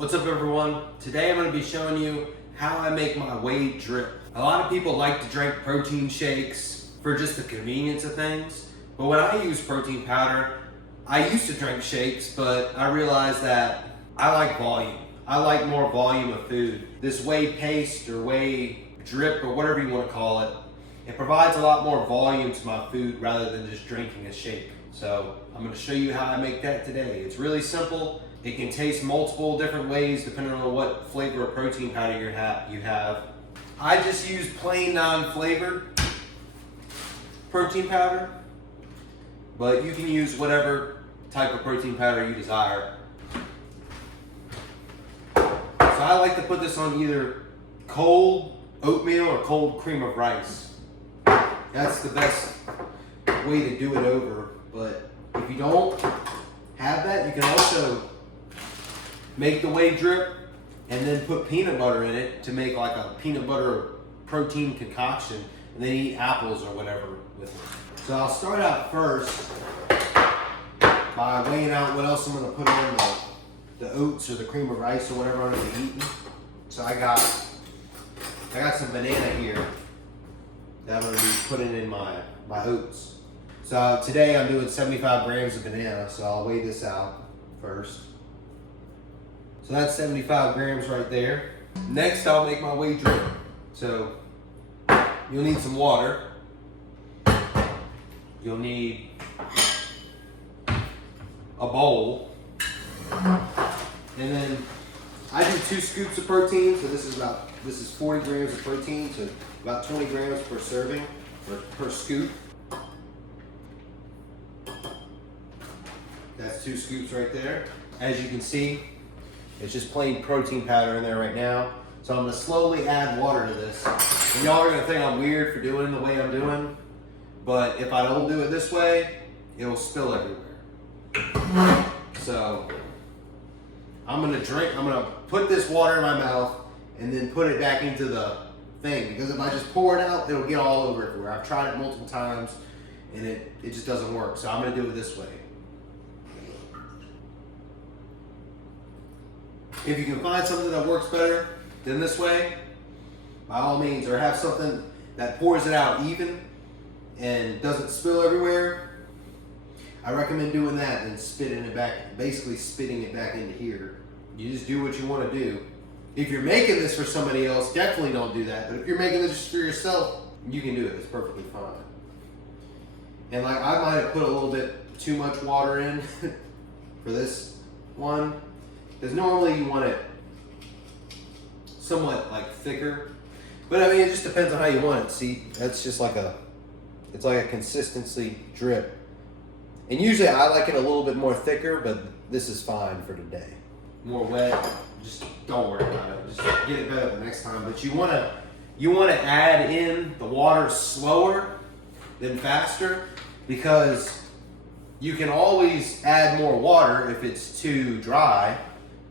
What's up everyone? Today I'm going to be showing you how I make my Whey drip. A lot of people like to drink protein shakes for just the convenience of things, but when I use protein powder, I used to drink shakes, but I realized that I like volume. I like more volume of food. This Whey paste or Whey drip or whatever you want to call it, it provides a lot more volume to my food rather than just drinking a shake. So I'm going to show you how I make that today. It's really simple. It can taste multiple different ways depending on what flavor of protein powder you have. I just use plain non-flavored protein powder, but you can use whatever type of protein powder you desire. So I like to put this on either cold oatmeal or cold cream of rice. That's the best way to do it over, but if you don't have that, you can also make the Whey drip and then put peanut butter in it to make like a peanut butter protein concoction, and then eat apples or whatever with it. So I'll start out first by weighing out what else I'm going to put on the oats or the cream of rice or whatever I'm going to be eating. So I got some banana here that I'm going to be putting in my oats. So today I'm doing 75 grams of banana, so I'll weigh this out first. So that's 75 grams right there. Next, I'll make my Whey drip. So you'll need some water. You'll need a bowl. And then I do 2 scoops of protein, so this is 40 grams of protein, so about 20 grams per serving, or per scoop. That's 2 scoops right there. As you can see, it's just plain protein powder in there right now. So I'm gonna slowly add water to this. And y'all are gonna think I'm weird for doing it the way I'm doing, but if I don't do it this way, it will spill everywhere. So I'm gonna put this water in my mouth and then put it back into the thing, because if I just pour it out, it'll get all over everywhere. I've tried it multiple times and it just doesn't work. So I'm gonna do it this way. If you can find something that works better than this way, by all means, or have something that pours it out even and doesn't spill everywhere, I recommend doing that and spitting it back, basically spitting it back into here. You just do what you want to do. If you're making this for somebody else, definitely don't do that. But if you're making this for yourself, you can do it. It's perfectly fine. And like, I might have put a little bit too much water in for this one, because normally you want it somewhat like thicker. But I mean, it just depends on how you want it. See, that's just like it's like a consistency drip. And usually I like it a little bit more thicker, but this is fine for today. More wet, just don't worry about it. Just get it better the next time. But you wanna add in the water slower than faster, because you can always add more water if it's too dry,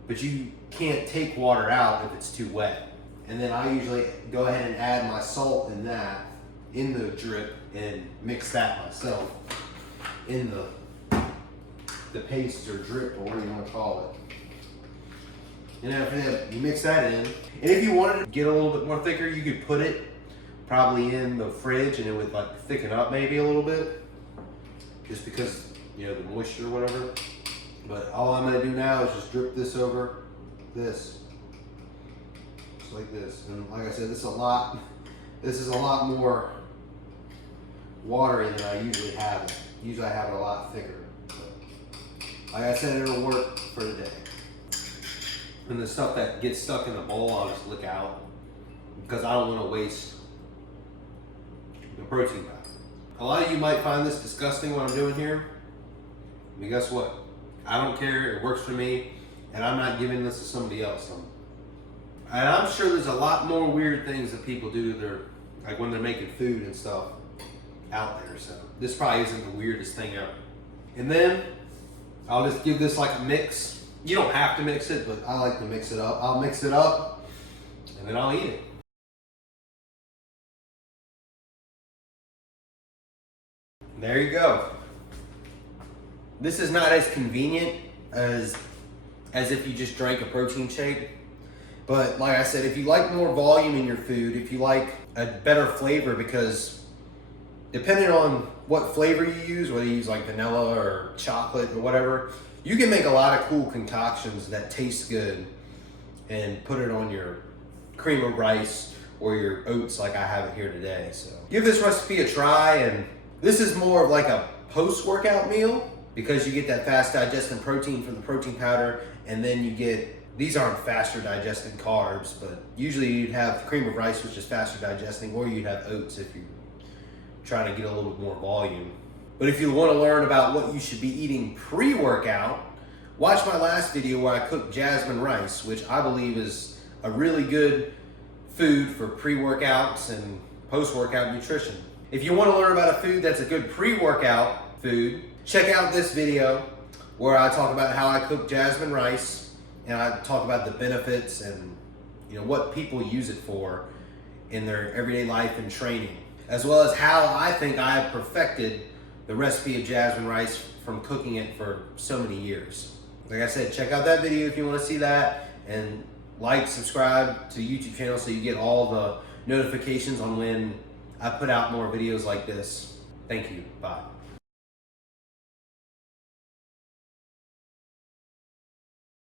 but you can't take water out if it's too wet. And then I usually go ahead and add my salt in the drip and mix that myself in the paste or drip or whatever you want to call it. And after that, you mix that in. And if you wanted to get a little bit more thicker, you could put it probably in the fridge and it would like thicken up maybe a little bit, just because, you know, the moisture or whatever. But all I'm gonna do now is just drip this over this, just like this. And like I said, this is a lot more watery than I usually have it. Usually I have it a lot thicker. But like I said, it'll work for today. And the stuff that gets stuck in the bowl, I'll just lick out, because I don't want to waste the protein powder. A lot of you might find this disgusting what I'm doing here, but guess what? I don't care, it works for me, and I'm not giving this to somebody else. And I'm sure there's a lot more weird things that people do like when they're making food and stuff out there, so this probably isn't the weirdest thing ever. And then I'll just give this like a mix. You don't have to mix it, but I like to mix it up. I'll mix it up, and then I'll eat it. There you go. This is not as convenient as as if you just drank a protein shake. But like I said, if you like more volume in your food, if you like a better flavor, because depending on what flavor you use, whether you use like vanilla or chocolate or whatever, you can make a lot of cool concoctions that taste good and put it on your cream of rice or your oats like I have it here today. So give this recipe a try, and this is more of like a post-workout meal because you get that fast digesting protein from the protein powder, and then you get, these aren't faster digesting carbs, but usually you'd have cream of rice, which is faster digesting, or you'd have oats if you're trying to get a little bit more volume. But if you want to learn about what you should be eating pre-workout, watch my last video where I cooked jasmine rice, which I believe is a really good food for pre-workouts and post-workout nutrition. If you want to learn about a food that's a good pre-workout food, check out this video where I talk about how I cook jasmine rice, and I talk about the benefits and what people use it for in their everyday life and training, as well as how I think I have perfected the recipe of jasmine rice from cooking it for so many years. Like I said, check out that video if you want to see that, and like, subscribe to the YouTube channel so you get all the notifications on when I put out more videos like this. Thank you. Bye.